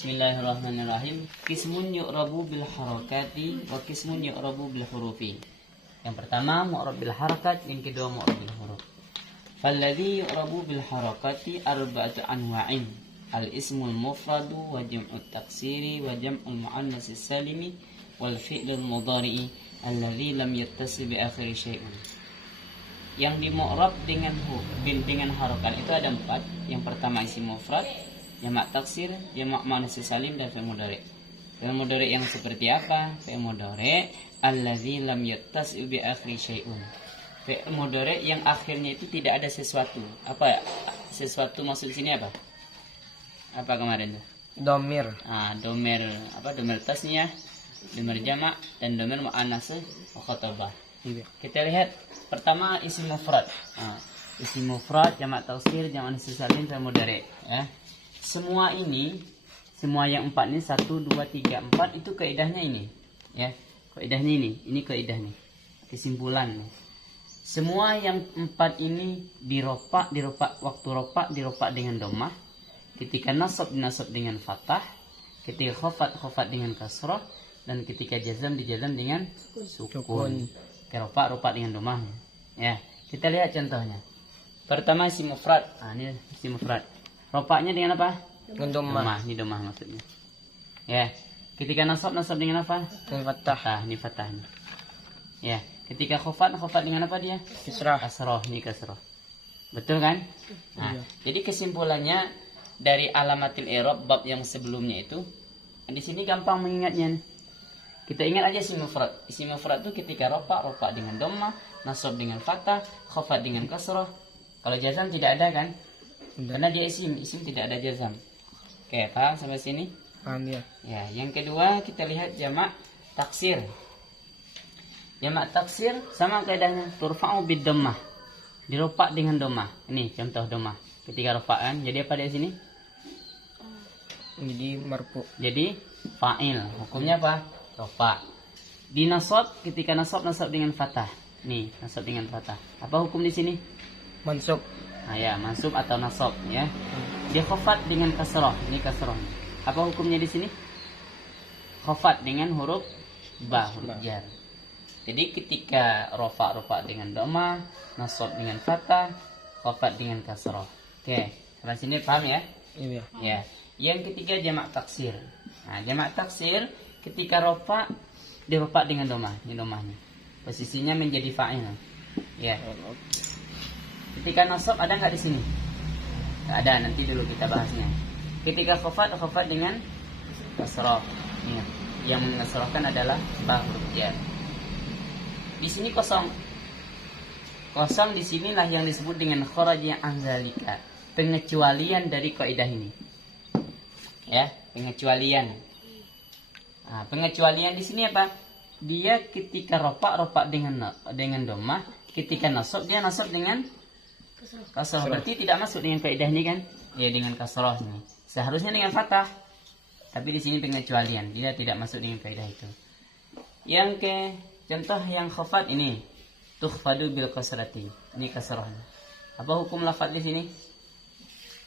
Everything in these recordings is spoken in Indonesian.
Bismillahirrahmanirrahim. Qismun yu'rabu bil harakati wa qismun yu'rabu bil hurufi. Yang pertama mu'rab bil harakat, yang kedua mu'rab bil huruf. Falladhi yu'rabu bil harakati arba'atu anwa'in. Al-ismul mufradu wa jam'ut taksiri wa jam'ul mu'annatsis salimi wal fi'lul mudhari'i alladhi lam yattasi bi akhiri syai'un. Yang di mu'rab dengan harakat itu ada 4. Yang pertama isim mufrad, jamak taksir, jamak muannats salim, dan fi'il mudhari'. Fi'il mudhari' yang seperti apa? Fi'il mudhari' allazi lam yattasi bi akhiri syai'un. Fi'il mudhari' yang akhirnya itu tidak ada sesuatu. Apa sesuatu maksud sini apa? Apa kemarin tuh? Domir. Domir apa? Domir tasniyah, domir jamak, dan domir muannats mukhatabah. Kita lihat pertama isim mufrad. Isim mufrad, jamak taksir, jamak muannats salim, fi'il mudhari', ya. Semua yang 4 ini 1, 2, 3, 4 itu kaidahnya ini, ya. Kaidahnya ini kaidah nih. Kesimpulan nih. Semua yang 4 ini diropak waktu ropak diropak dengan dhammah, ketika nasab dinasab dengan fathah, ketika khafat dengan kasrah, dan ketika jazam dijazam dengan sukun. Ropak dengan dhammah, ya. Kita lihat contohnya. Pertama isim mufrad. Ini isim mufrad. Ropaknya dengan apa? Dengan dhammah. Ini dhammah maksudnya. Ya. Ketika nasab dengan apa? Dengan fathah. Ini fathah nih. Ya. Ketika khafat dengan apa dia? Kasrah. Ini kasrah. Betul kan? Iya. Jadi kesimpulannya dari alamatil i'rab bab yang sebelumnya itu, di sini gampang mengingatnya. Kita ingat aja isim mufrad. Isim mufrad itu ketika ropak dengan dhammah, nasab dengan fathah, khafat dengan kasrah. Kalau jazam tidak ada kan? Karena dia isim tidak ada jazam. Oke, paham sampai sini? Paham ya. Ya, yang kedua kita lihat jamak taksir. Jamak taksir sama kaidahnya, turfa'u bid dhammah. Diropak dengan dhammah. Ini contoh dhammah. Ketika ropakan, jadi apa di sini? Jadi marfu. Jadi fa'il. Hukumnya apa? Ropak. Di nasab, ketika nasab dengan fathah. Nih, nasab dengan fathah. Apa hukum di sini? Mansub. Ya, mansub atau nasab, ya. Dia khafat dengan kasrah. Ini kasrah. Apa hukumnya di sini? Khafat dengan huruf ba, huruf jar. Jadi ketika rofa dengan dhammah, nasab dengan fathah, khafat dengan kasrah. Oke, sampai sini paham ya? Iya. Ya. Yang ketiga jamak taksir. Jamak taksir ketika rofa dirofa dengan dhammah, ini dhammahnya. Posisinya menjadi fa'il. Ya. Ketika nasab ada nggak di sini? Nggak ada, nanti dulu kita bahasnya. Ketika khafat dengan kasrah. Yang mengasrahkan adalah ba, huruf jar. Di sini kosong. Kosong di sinilah yang disebut dengan kharaja an zalika. Pengecualian dari kaidah ini. Ya, pengecualian. Pengecualian di sini apa? Dia ketika ropak dengan dhammah, ketika nasab dia nasab dengan kasrah. Berarti tidak masuk dengan kaidah ini kan? Ya, dengan kasrah ini. Seharusnya dengan fathah. Tapi di sini pengecualian, dia tidak masuk dengan kaidah itu. Yang contoh yang khafat ini, tukhfadu bil kasrati. Ini kasrahnya. Apa hukum lafaz di sini?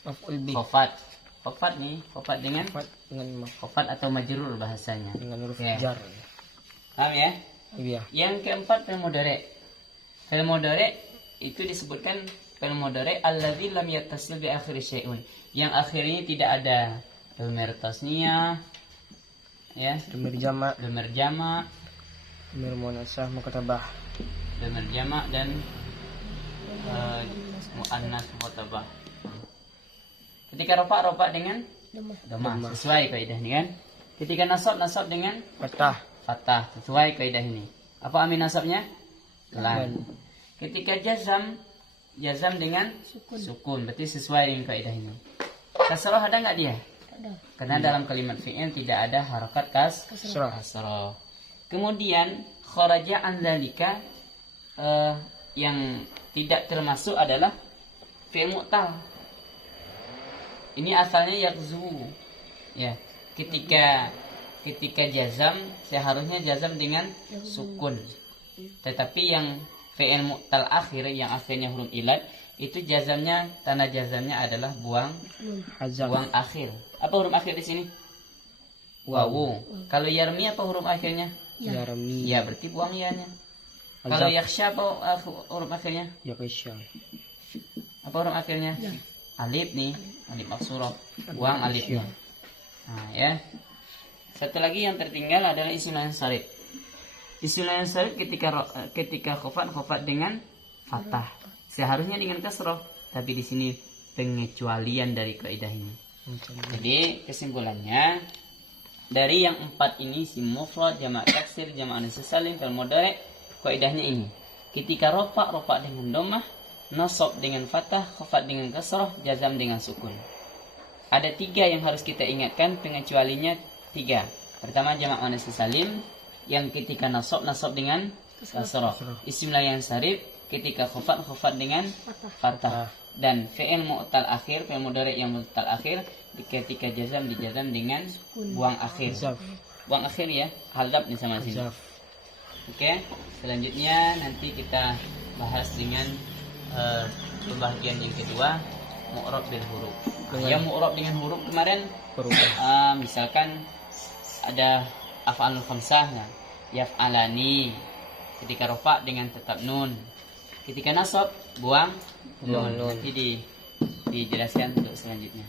Maf'ul bih. Khafat nih, khafat dengan khafat atau majrur bahasanya. Dengan huruf ya. jar. Paham ya? Iya. Yang keempat fi'il mudhari'. Fi'il mudhari' itu disebutkan fi'il mudhari' allazi lam yattasil bi akhiri syai'un. Yang akhirnya tidak ada domir tasniyah, ya, Domir jamak, domir jamak, domir muannats mukhatabah. domir jamak dan muannats mukhatabah. Ketika rofa dengan dhammah, sesuai kaidah ini kan? Ketika nasab dengan fathah, sesuai kaidah ini. Apa amin nasabnya? Lam. Ketika jazam dengan sukun, berarti sesuai dengan kaidah ini. Kasrah ada nggak dia? Ada. Karena dalam kalimat fi'il tidak ada harakat kasrah. Kemudian kharaja an dzalika, yang tidak termasuk adalah fi'il mu'tal. Ini asalnya yakzu. Ya, ketika jazam seharusnya jazam dengan sukun. Tetapi yang fi'il mu'tal akhir yang akhirnya huruf ilat itu jazamnya, tanda jazamnya adalah buang akhir. Apa huruf akhir di sini? wawu. Kalau yarmi apa huruf akhirnya? Yarmi. Ya, berarti buang ya-nya. Kalau yakhsha apa huruf akhirnya? Yakisha. Apa huruf akhirnya? Alif nih, alif maksurah. Buang alifnya. Nah, ya. Satu lagi yang tertinggal adalah isim la yansarif. Isim la yansarif ketika khafat dengan fathah. Seharusnya dengan kasrah, tapi di sini pengecualian dari kaidah ini. Jadi kesimpulannya dari yang 4 ini, isim mufrad, jamak taksir, jamak anus salim, fil mudhari, kaidahnya ini. Ketika rofa dengan dhammah, nasab dengan fathah, khafat dengan kasrah, jazam dengan sukun. Ada 3 yang harus kita ingatkan, pengecualinya 3. Pertama jamak muannats salim yang ketika nasab dengan kasrah. Isim la yansarif ketika khafat dengan fathah. Dan fi'il mu'tal akhir, fi'il mudhari yang mu'tal akhir ketika dijazam dengan buang akhir. Buang akhir ya, haldab nih sama sini. Oke, selanjutnya nanti kita bahas dengan pembagian yang kedua, mu'rab bil huruf. Yang mu'rab dengan huruf kemarin misalkan ada af'alul khamsah, nah, yaf'alani ketika rafa dengan tetap nun, ketika nasab buang nun. Nanti dijelaskan untuk selanjutnya.